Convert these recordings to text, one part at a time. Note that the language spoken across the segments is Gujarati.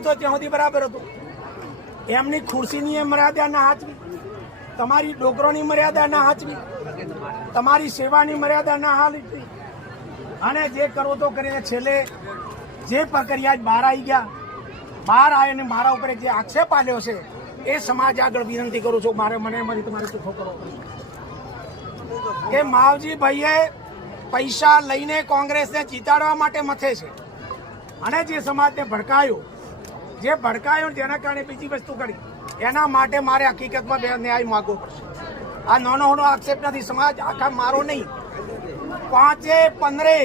સાબિત તો ત્યાં સુધી બરાબર હતું. એમની ખુરશીની મર્યાદા ના હાચવી. તમારી ડોકરોની મર્યાદા ના હાચવી. તમારી સેવાની મર્યાદા ના હાચવી અને જે કરો તો કરીને છેલ્લે જે પ્રક્રિયા બહાર આવી ગયા. બહાર આવીને મારા ઉપર જે આક્ષેપ આવ્યો છે, એ સમાજ આગળ વિનંતી કરું છું. મારે મને મારી તમારે ચોખ્ખો કરવો કે માવજી ભાઈએ પૈસા લઈને કોંગ્રેસને જીતાડવા માટે મથે છે. અને જે સમાજને ભડકાયો જે ભડકાયો જેના કારણે બીજી વસ્તુ કરી, એના માટે મારે હકીકતમાં બે ન્યાય માગવો પડશે. આ નાનો નાનો આક્ષેપ નથી, સમાજ આખા મારો નહીં. પાંચે પંદરે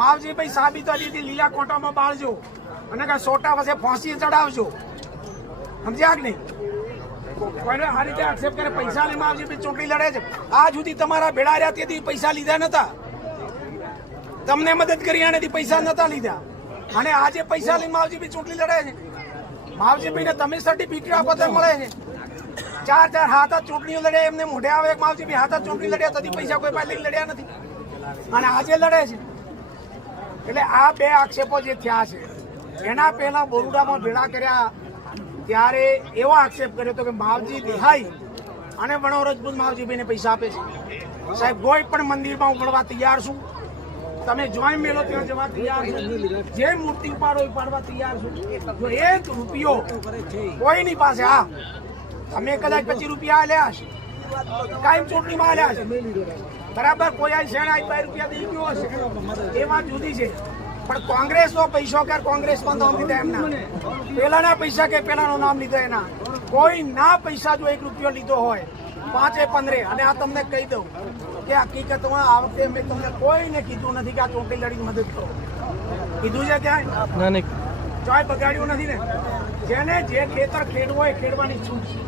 માવજીભાઈ સાબિત દીધી લીલા કોટામાં બાળજો અને કાંઈ સોટા પાસે ફાંસી ચડાવજો. સમજ્યા કે નહીં? કોઈને આ રીતે આક્ષેપ કરે, પૈસા લઈ માવજીભાઈ ચૂંટણી લડે છે. આ સુધી તમારા ભેળા રહ્યા તેથી પૈસા લીધા નતા. તમને મદદ કરી આનેથી પૈસા નતા લીધા. અને આજે પૈસા લઈને માવજીભાઈ ચૂંટણી લડે છે. માવજીભાઈને તમે સર્ટિફિકેટ આપો તો મળે છે. ચાર ચાર હાથ જ ચૂંટણીઓ લડે, એમને મોઢે આવે, એક માવજીભાઈ હાથ જ ચૂંટણી લડ્યા તેથી પૈસા કોઈ પાસે લઈને લડ્યા નથી. અને આજે લડે છે. એટલે આ બે આક્ષેપો જે થયા છે, એના પહેલા બોરુડામાં ભેળા કર્યા ત્યારે એવો આક્ષેપ કર્યો હતો કે માવજી દેહાઈ અને વણો રજપૂત માવજીભાઈને પૈસા આપે છે. સાહેબ, કોઈ પણ મંદિરમાં ઉગડવા તૈયાર છું. તમે જોઈન મેલો ત્યાં જવા તૈયાર છો. જે મૂર્તિ ઉપાડો, ઉપાડવા તૈયાર છો. જો એક રૂપિયો કોઈની પાસે, હા. તમે કદાચ પચીસ રૂપિયા આલ્યા હશે. કાયમ ચૂંટણીમાં આલ્યા છે બરાબર, કોઈ આ શેણ આઈ બાય રૂપિયા દઈ ગયો હશે. એ વાત જુદી છે. પણ કોંગ્રેસનો પૈસો કે કોંગ્રેસમાં નામ લીધા એમના? પેલાના પૈસા કે પેલાનું નામ લીધા એના? કોઈ ના પૈસા જો એક રૂપિયો લીધો હોય, પાંચે, પંદરે, અને આ તમને કહી દઉં. કે હકીકતમાં આ વખતે મેં તમને કોઈને કીધું નથી કે આ ચૂંટણી લડીને મદદ કરો. કીધું છે ક્યાંય ચોય બગાડ્યું નથી ને? જેને જે ખેતર ખેડવું હોય એ ખેડવાની છૂટ છે.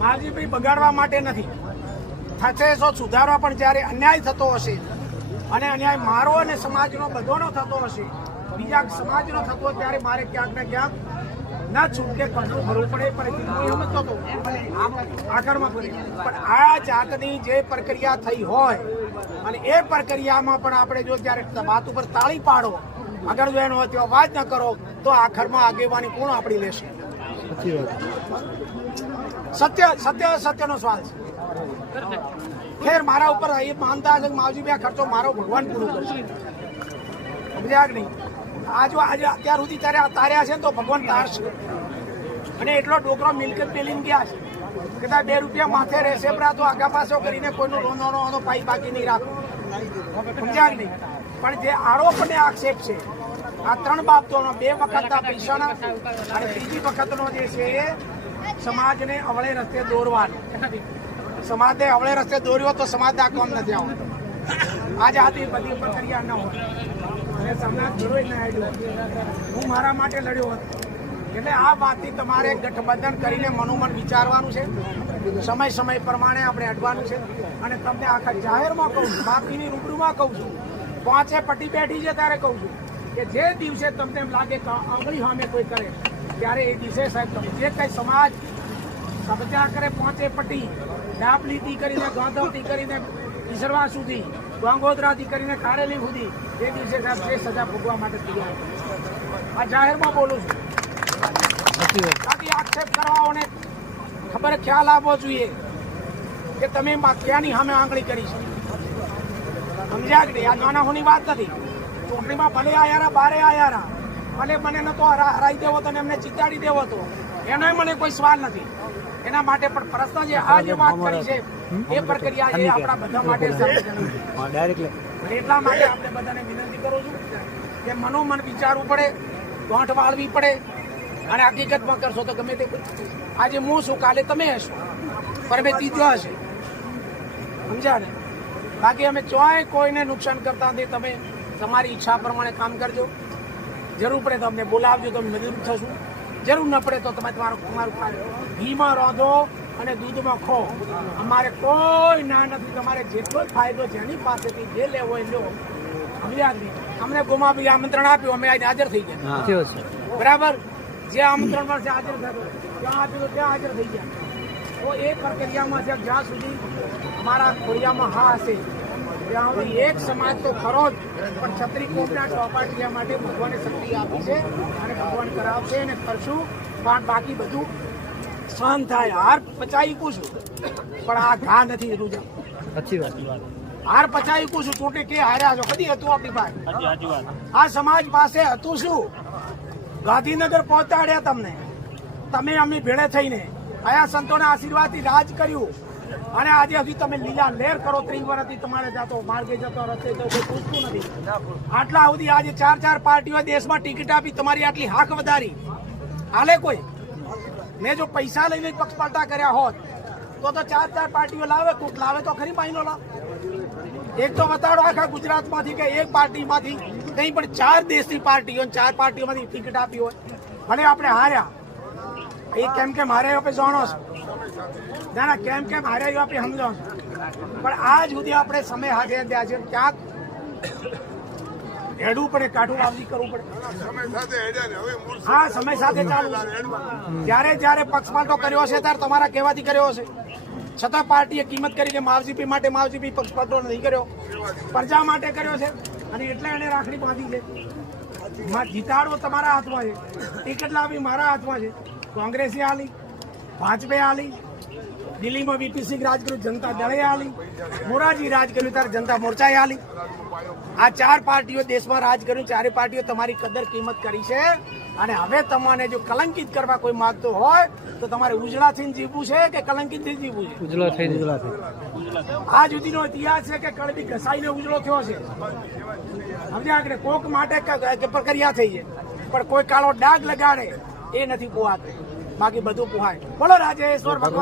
માલજીભાઈ બગાડવા માટે નથી. થશે તો સુધારવા પણ જ્યારે અન્યાય થતો હશે અને અન્યાય મારો અને સમાજનો બધોનો થતો હશે બીજા સમાજનો થતો ત્યારે મારે ક્યાંક ને ક્યાંક ના છૂટકે પગલું ભરવું પડે પણ સમજતો હતો આગળમાં ફરી પણ આ જાતની જે પ્રક્રિયા થઈ હોય અને એ પ્રક્રિયામાં પણ આપણે જો ત્યારે વાત ઉપર તાળી પાડો આગળ જો એનો હોય અવાજ ન કરો તો આખરમાં આગેવાની કોણ આપણી લેશે? સત્ય સત્ય સત્યનો સવાલ છે. ખેર મારા ઉપર એ માનતા છે માવજી આ ખર્ચો મારો ભગવાન પૂરો કરશે. સમજ્યા કે નહીં? આજો આજે અત્યાર સુધી તારે તાર્યા છે ને તો ભગવાન તારશે અને એટલો ડોકરો મિલકત પેલીને ગયા છે કદાચ બે રૂપિયા માથે રહેશે પણ તો આગા પાછો કરીને કોઈનો રોનો રોનો પાઈ બાકી નહીં રાખો. સમજ્યા નહીં? પણ જે આરોપ અને આક્ષેપ છે, આ ત્રણ બાબતોનો, બે વખત પૈસાના અને ત્રીજી વખતનો જે છે એ સમાજને અવળે રસ્તે દોરવાનો. સમાજને અવળે રસ્તે દોર્યો તો સમાજ આ નથી આવતો. આજે આથી બધી પ્રક્રિયા ન હોય. સમાજ જોઈ ના હું મારા માટે લડ્યો હતો. એટલે આ વાતથી તમારે ગઠબંધન કરીને મનોમન વિચારવાનું છે. સમય સમય પ્રમાણે આપણે અડવાનું છે. અને તમને આખા જાહેરમાં કહું છું, બાકીની રૂબરૂમાં કહું છું, પાંચે પટ્ટી બેઠી છે ત્યારે કહું છું કે જે દિવસે તમને એમ લાગે કે આંગળી સામે કોઈ કરે, ત્યારે એ દિવસે સાહેબ તમે જે કંઈ સમાજ કબજા કરે પહોંચે પટ્ટી ડાબલીથી કરીને ગાંધવથી કરીને ઈસરવા સુધી, ગંગોત્રાથી કરીને કારેલી સુધી એ દિવસે સાહેબ તે સજા ભોગવા માટે તૈયાર આ જાહેરમાં બોલું છું. બાકી આક્ષેપ કરવાઓને ખબર ખ્યાલ આવવો જોઈએ કે તમે ક્યાંની સામે આંગળી કરી છે સમજ્યા કે? આ નાના હોની વાત નથી. ચૂંટણીમાં ભલે આયારા બારે આયારા ભલે મને નતો હરા- હરાઈ દેવો તો એમને જીતાડી દેવો તો. એનોય મને કોઈ સવાલ નથી. એના માટે પણ પ્રશ્ન જે આ જે વાત કરી છે એ પ્રક્રિયા એ આપણા બધા માટે એટલા માટે આપણે બધાને વિનંતી કરું છું કે મનોમન વિચારવું પડે ગોંઠ વાળવી પડે અને હકીકતમાં કરશો તો ગમે તે આજે હું છું કાલે તમે હશો. પર મેં ત્રીજો હશે. સમજ્યા ને બાકી અમે ચોય કોઈને નુકસાન કરતા નથી. તમે તમારી ઈચ્છા પ્રમાણે કામ કરજો. જરૂર પડે તો અમને બોલાવજો તો અમે મદદ થશું. જરૂર ન પડે તો તમે તમારો તમારું ઘીમાં રાંધો અને દૂધમાં ખો. અમારે કોઈ ના નથી. તમારે જેટલો જ ફાયદો જેની પાસેથી જે લેવો એ લો. નહીં? અમને ગુમાવી આમંત્રણ આપ્યું અમે આજે હાજર થઈ ગયા. બરાબર? જે આમંત્રણ પાસે છે હાજર થયો ત્યાં આપ્યું ત્યાં હાજર થઈ ગયા. તો એ પ્રક્રિયામાં છે જ્યાં સુધી અમારા ખોડિયામાં હા હશે ત્યાં સુધી એક સમાજ તો ખરો જ પણ છત્રી કોમના ચોપાટિયા માટે ભગવાને શક્તિ આપી છે અને ભગવાન કરાવશે અને કરશું. પણ બાકી બધું સહન થાય. હાર પચાવી છું પણ આ ઘા નથી રૂજા સાચી વાત હાર પચાવી છું ચૂંટણી કે હાર્યા છો? કદી હતું આપણી પાસે? આ સમાજ પાસે હતું શું? ગાંધીનગર પહોંચાડ્યા તમને. તમે અમની ભેળે થઈને. આયા સંતોના આશીર્વાદથી રાજ કર્યું. અને આજે હજી તમે લીલા લેર કરો ત્રણ વર્ષથી તમારે જાતો માર્ગે જતો રસ્તે તો કોઈ પૂછતું નથી. આટલા સુધી આજે ચાર ચાર પાર્ટીઓ દેશમાં ટિકિટ આપી તમારી આટલી હાક વધારી. હાલે કોઈ? મેં જો પૈસા લઈને પક્ષપાટા કર્યા હોત તો તો ચાર ચાર પાર્ટીઓ લાવે કોક લાવે તો ખરી માહિનો લા એક તો બતાડો આખા ગુજરાતમાંથી કે એક પાર્ટીમાંથી નહીં પણ ચાર દેશની પાર્ટીઓ ચાર પાર્ટીઓમાંથી ટિકિટ આપી હોય. ભલે આપણે હાર્યા. એ કેમ કેમ મારે આપણે જાણો છો. ના ના કેમ કેમ? હાર્યા આપણે સમજો છો પણ આજ સુધી આપણે સમય હાથે ત્યાં છે. ક્યાંક હેડવું પડે કાઠું રાવજી કરવું પડે. હા સમય સાથે ચાલુ જ્યારે જ્યારે પક્ષપાતો કર્યો હશે ત્યારે તમારા કહેવાથી કર્યો હશે. છતાં પાર્ટીએ કિંમત કરી કે માવજીપી માટે માવજીપી પક્ષપાતો નહીં કર્યો. પ્રજા માટે કર્યો છે. અને એટલે એને રાખડી બાંધી છે. જીતાડવો તમારા હાથમાં છે. ટિકિટ લાવી મારા હાથમાં છે. કોંગ્રેસે આલી ભાજપે આલી દિલ્હીમાં બીપી સિંહ રાજ કર્યું જનતા દળે આલી મોરારજી રાજ કર્યું ત્યારે જનતા મોરચાએ આલી. આ ચાર પાર્ટીઓ દેશમાં રાજ કર્યું ચારે પાર્ટીઓ તમારી કદર કિંમત કરી છે. અને હવે તમને જો કલંકિત કરવા કોઈ માંગતો હોય તો તમારે ઉજળાથી જીવવું છે કે કલંકિતથી જીવવું છે? ઉજળા થઈને. ઉજળા થઈ આ જુદીનો ઇતિહાસ છે કે કળબી ઘસાઈને ઉજળો થયો છે. સમજ્યા કે કોક માટે પ્રક્રિયા થઈ છે. પણ કોઈ કાળો ડાઘ લગાડે એ નથી પોહાતું બાકી બધું પોહાય બોલો રાજેશ્વર ભગવાન.